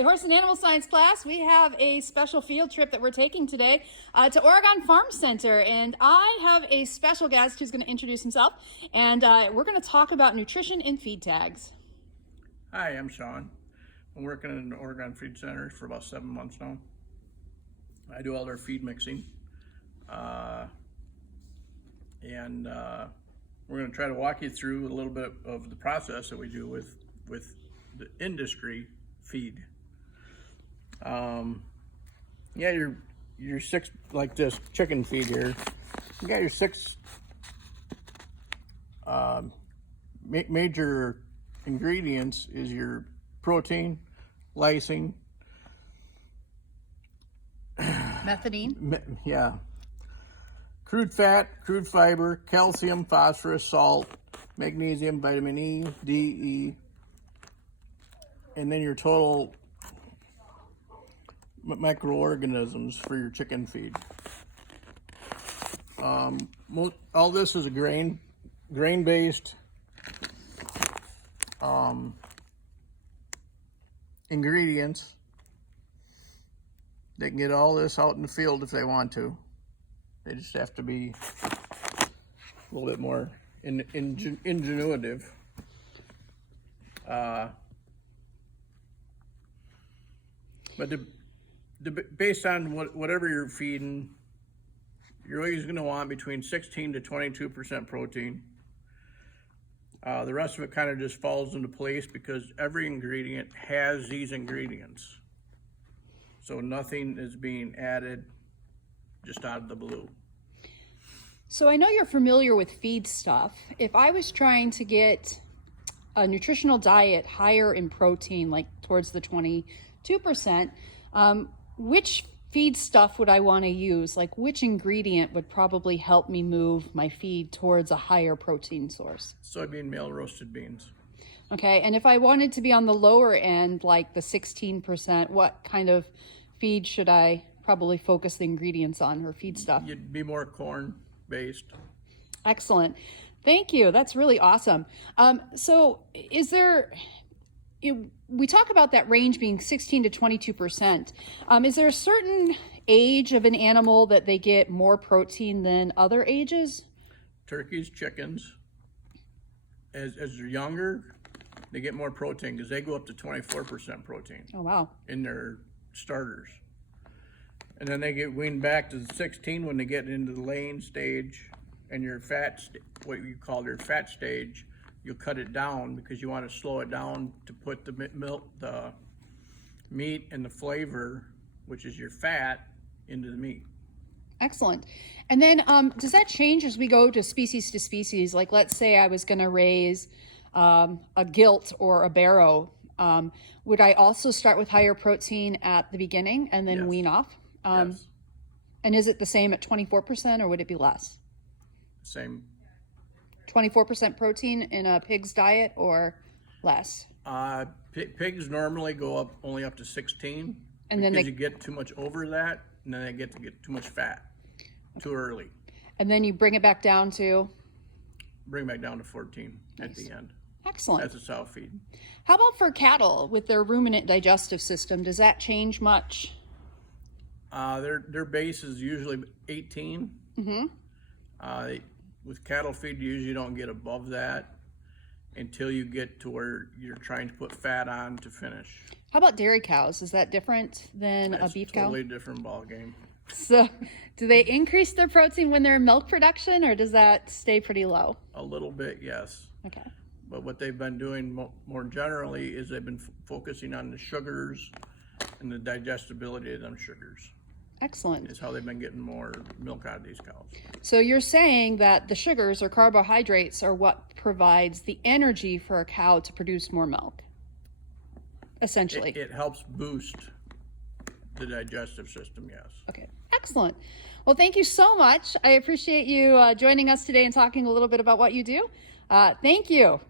Hi, Horse and Animal Science class. We have a special field trip that we're taking today to Oregon Farm Center, and I have a special guest who's going to introduce himself, and we're going to talk about nutrition and feed tags. Hi, I'm Sean. I'm working in the Oregon Feed Center for about 7 months now. I do all their feed mixing, and we're going to try to walk you through a little bit of the process that we do with the industry feed. Yeah, your six, like this chicken feed here, you got your six major ingredients is your protein, lysine, Methionine. yeah, crude fat, crude fiber, calcium, phosphorus, salt, magnesium, vitamin E, D, E, and then your total microorganisms for your chicken feed. All this is a grain-based ingredients. They can get all this out in the field if they want to. They just have to be a little bit more ingenuitive. But based on whatever you're feeding, you're always going to want between 16 to 22% protein. The rest of it kind of just falls into place because every ingredient has these ingredients. So nothing is being added just out of the blue. So I know you're familiar with feed stuff. If I was trying to get a nutritional diet higher in protein, like towards the 22%, which feed stuff would I want to use? Like which ingredient would probably help me move my feed towards a higher protein source? Soybean meal roasted beans. Okay, and if I wanted to be on the lower end, like the 16%, what kind of feed should I probably focus the ingredients on, or feed stuff? You'd be more corn based. Excellent. Thank you. That's really awesome. So is there, we talk about that range being 16 to 22%. Is there a certain age of an animal that they get more protein than other ages? Turkeys, chickens, as they're younger, they get more protein because they go up to 24% protein. Oh, wow. In their starters. And then they get weaned back to 16 when they get into the laying stage, and your fat, what you call your fat stage, you'll cut it down because you want to slow it down to put the milk, the meat and the flavor, which is your fat, into the meat. Excellent. And then does that change as we go to species? Like let's say I was going to raise a gilt or a barrow. Would I also start with higher protein at the beginning and then Yes. wean off? Yes. And is it the same at 24% or would it be less? Same. 24% protein in a pig's diet or less? Pigs normally go only up to 16, And then because you get too much over that, and then they get too much fat too early. And then you bring it back down to? Bring back down to 14 at the end. Excellent. That's a sow feed. How about for cattle with their ruminant digestive system? Does that change much? Their base is usually 18. Mm-hmm. With cattle feed, you usually don't get above that until you get to where you're trying to put fat on to finish. How about dairy cows? Is that different than a beef cow? Totally different ball game. So do they increase their protein when they're in milk production, or does that stay pretty low? A little bit, yes. Okay. But what they've been doing more generally is they've been focusing on the sugars and the digestibility of them sugars. Excellent. Is how they've been getting more milk out of these cows. So you're saying that the sugars or carbohydrates are what provides the energy for a cow to produce more milk, essentially. It helps boost the digestive system, yes. Okay, excellent. Well, thank you so much. I appreciate you joining us today and talking a little bit about what you do. Thank you.